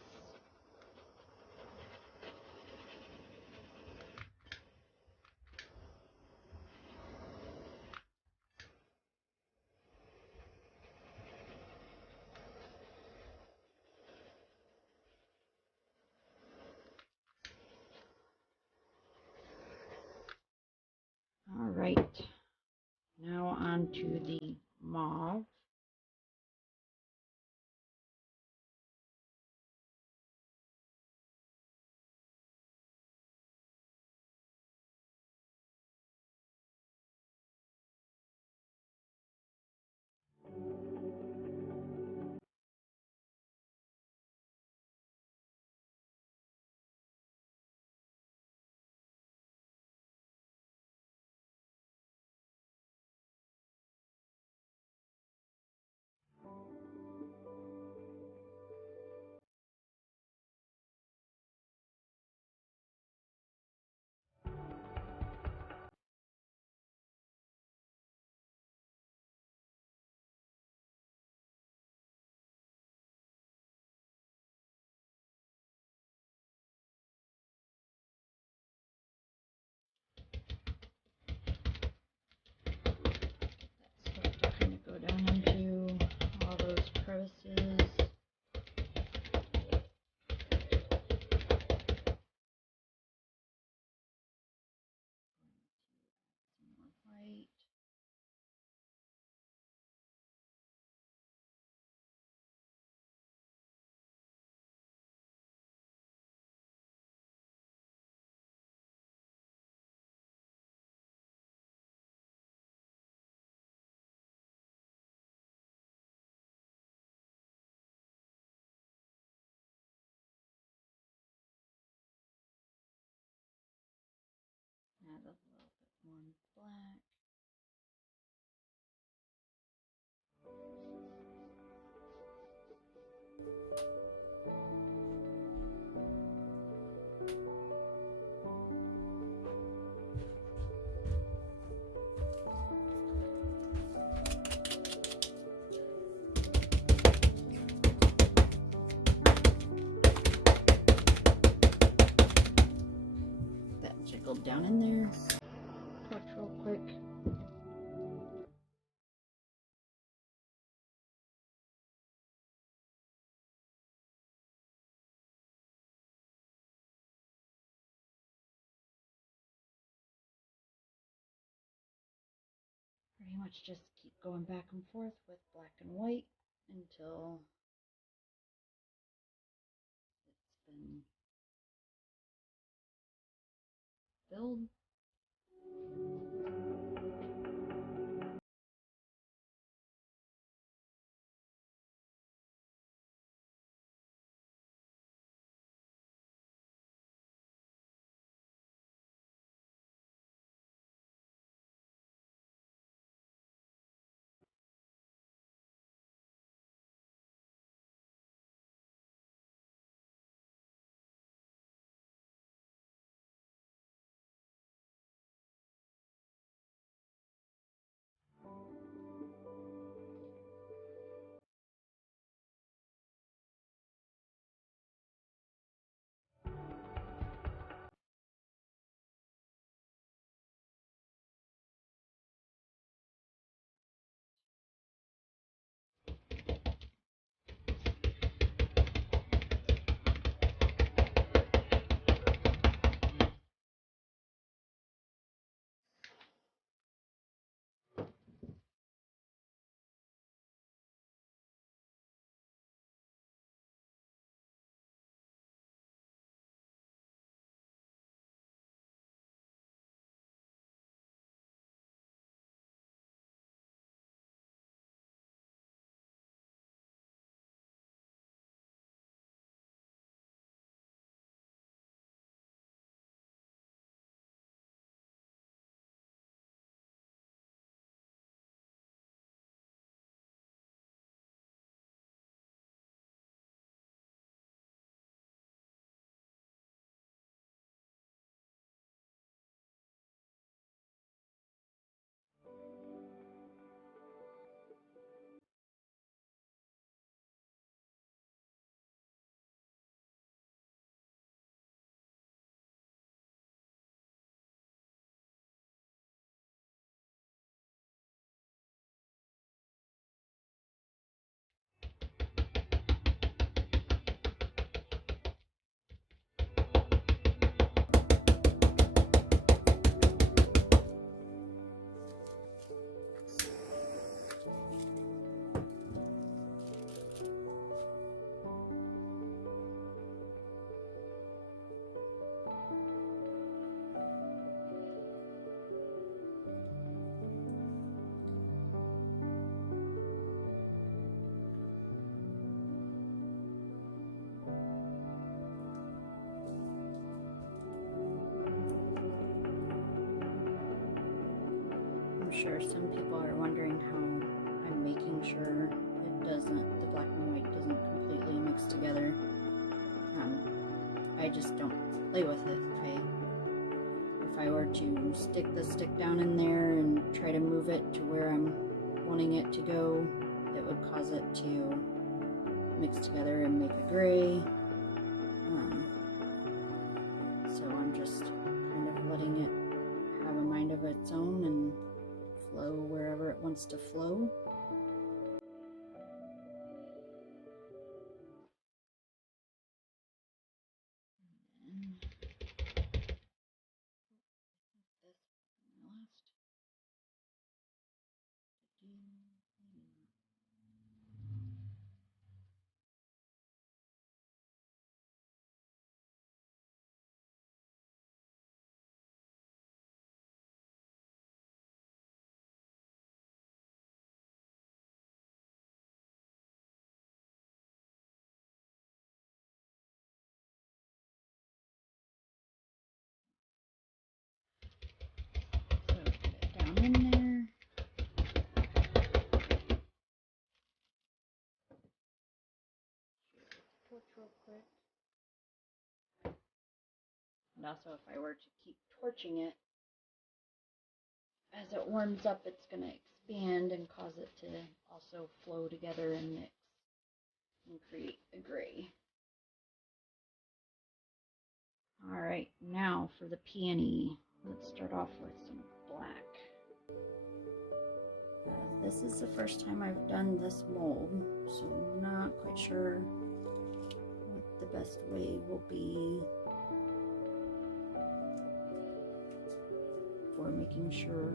All right, now on to the mauve. That's going to go down into all those crevices. Some more white. Add a little bit more black. it down in there. Torch real quick. Pretty much just keep going back and forth with black and white until it's been filled. I'm sure some people are wondering how I'm making sure the black and white doesn't completely mix together. I just don't play with it. If I were to stick the stick down in there and try to move it to where I'm wanting it to go, it would cause it to mix together and make a gray. So I'm just kind of letting it have a mind of its own and flow wherever it wants to flow. Real quick. And also, if I were to keep torching it, as it warms up, it's going to expand and cause it to also flow together and mix and create a gray. All right, now for the peony. let's start off with some black. This is the first time I've done this mold, so I'm not quite sure what the best way will be for making sure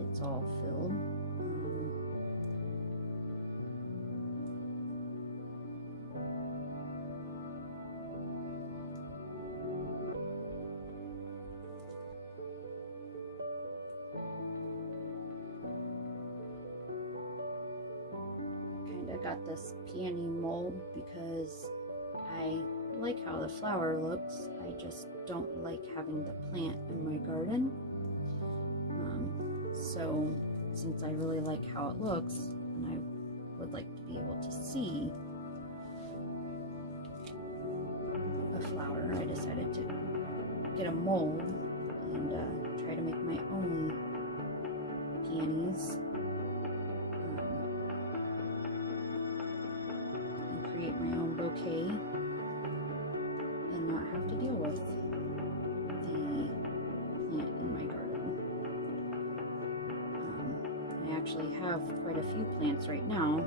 it's all filled. Got this peony mold because I like how the flower looks. I just don't like having the plant in my garden. So since I really like how it looks and I would like to be able to see a flower, I decided to get a mold and try to make my own peonies. Create my own bouquet and not have to deal with the plant in my garden. I actually have quite a few plants right now,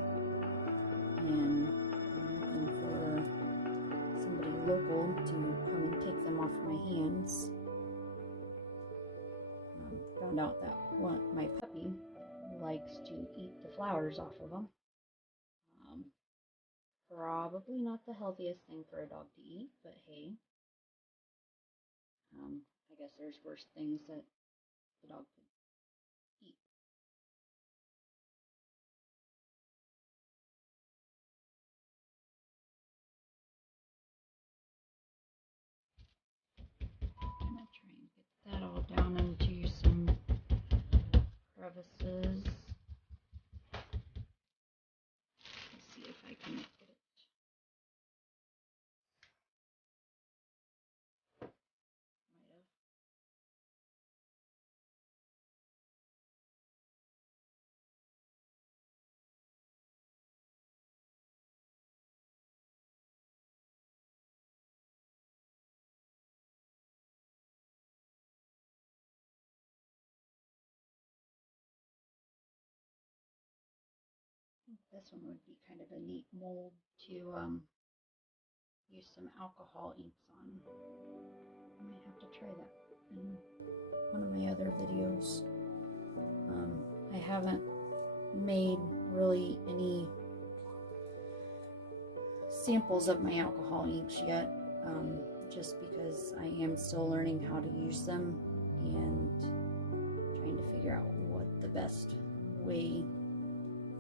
and I'm looking for somebody local to come and take them off my hands. Found out that my puppy likes to eat the flowers off of them. Probably not the healthiest thing for a dog to eat, but hey, I guess there's worse things that the dog could eat. I'm gonna try and get that all down into some crevices. Let's see if I can get it. Might have. This one would be kind of a neat mold to use some alcohol inks on. I might have to try that in one of my other videos. I haven't made really any samples of my alcohol inks yet, just because I am still learning how to use them and trying to figure out what the best way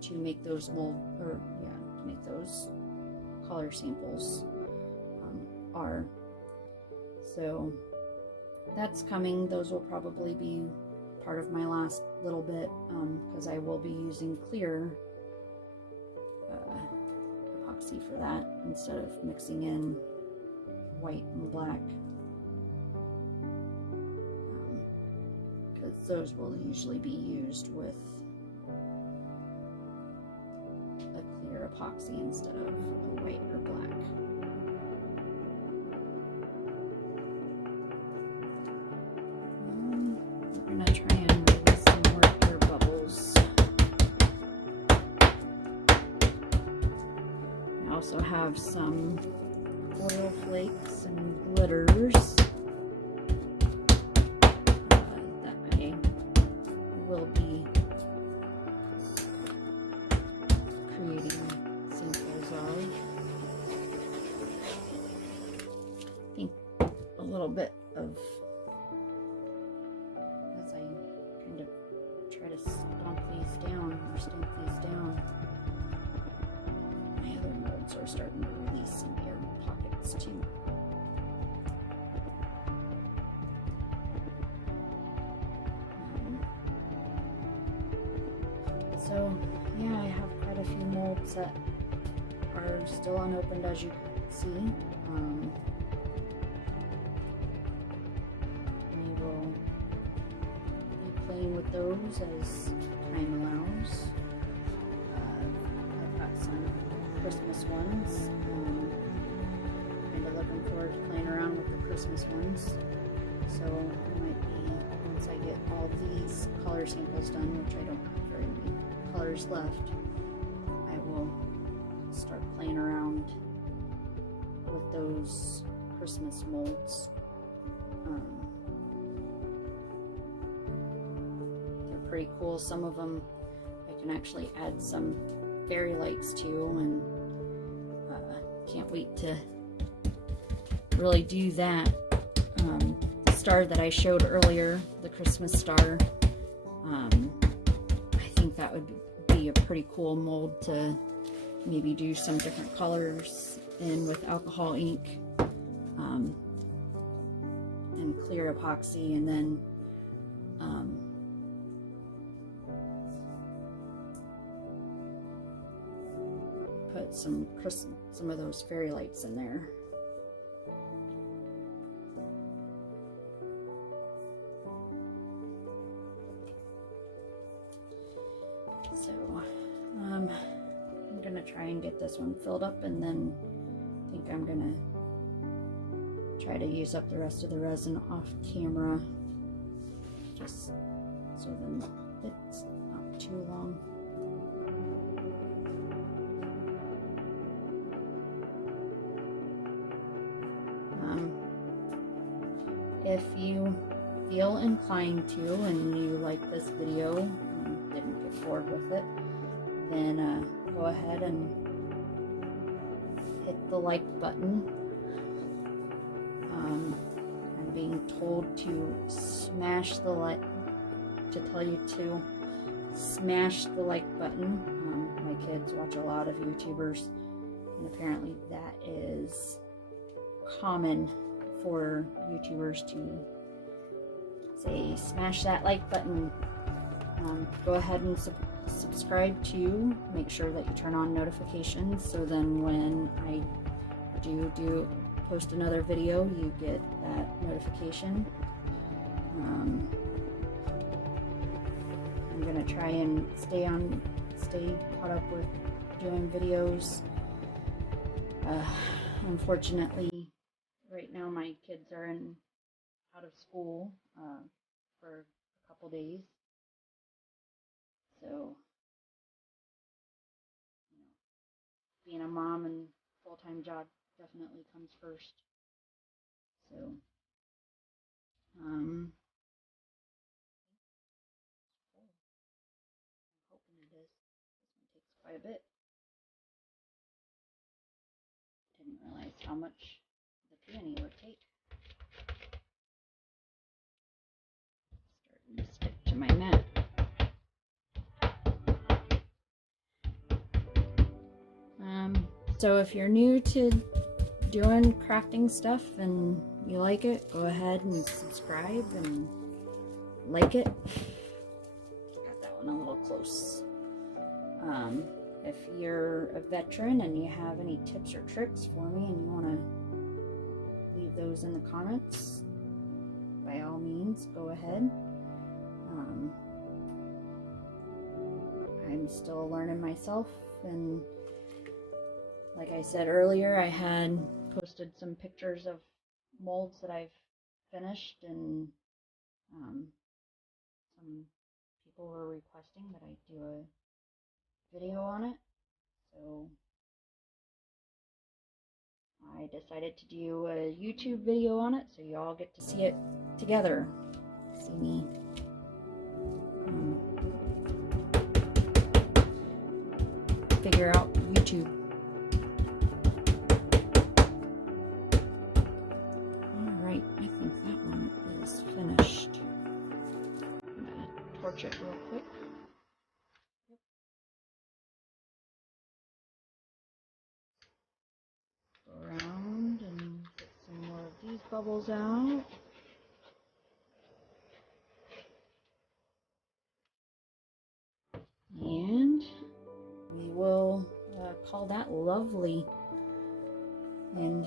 to make those to make those color samples are. So that's coming. Those will probably be part of my last little bit, because I will be using clear epoxy for that instead of mixing in white and black, because those will usually be used with a clear epoxy instead of a white or black. We're going to try and release some more air bubbles. I also have some oil flakes and glitters that I will be creating samples of. I think a little bit of, as I kind of try to stamp these down, my other molds are starting to release some air pockets too. So yeah, I have quite a few molds that are still unopened, as you can see. I will be playing with those as time allows. I've got some Christmas ones. Kind of looking forward to playing around with the Christmas ones. So I might be once I get all these color samples done, which I don't have very many colors left, I will start playing around with those Christmas molds. They're pretty cool. Some of them I can actually add some fairy lights to, and can't wait to really do that. The star that I showed earlier, the Christmas star, I think that would be a pretty cool mold to maybe do some different colors in with alcohol ink and clear epoxy, and then put some of those fairy lights in there. So I'm gonna try and get this one filled up, and then I think I'm gonna try to use up the rest of the resin off camera, just so then it's not too long. If you feel inclined to and you like this video and didn't get bored with it, then go ahead and hit the like button. I'm being told to smash the like, to tell you to smash the like button. My kids watch a lot of YouTubers, and apparently that is common for YouTubers to say smash that like button. Go ahead and subscribe to, make sure that you turn on notifications, so then when I do post another video, you get that notification. I'm gonna try and stay caught up with doing videos. Unfortunately, right now my kids are out of school for a couple days, so being a mom and full-time job definitely comes first. So I'm hoping it is. This one takes quite a bit. Didn't realize how much the peony would take. Starting to stick to my mat. So if you're new to doing crafting stuff and you like it, go ahead and subscribe and like it. Got that one a little close. If you're a veteran and you have any tips or tricks for me and you want to leave those in the comments, by all means, go ahead. I'm still learning myself, and like I said earlier, I had posted some pictures of molds that I've finished, and some people were requesting that I do a video on it, so I decided to do a YouTube video on it, so you all get to see it together. See me figure out YouTube. Alright, I think that one is finished. I'm gonna torch it real quick. Go around and get some more of these bubbles out. And we will call that lovely. And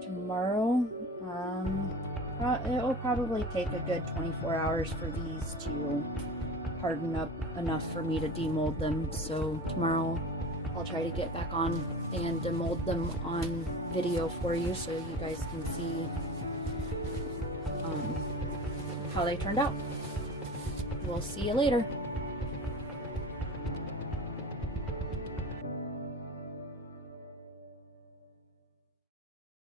tomorrow, it will probably take a good 24 hours for these to harden up enough for me to demold them. So tomorrow I'll try to get back on and demold them on video for you, so you guys can see how they turned out. will see you later.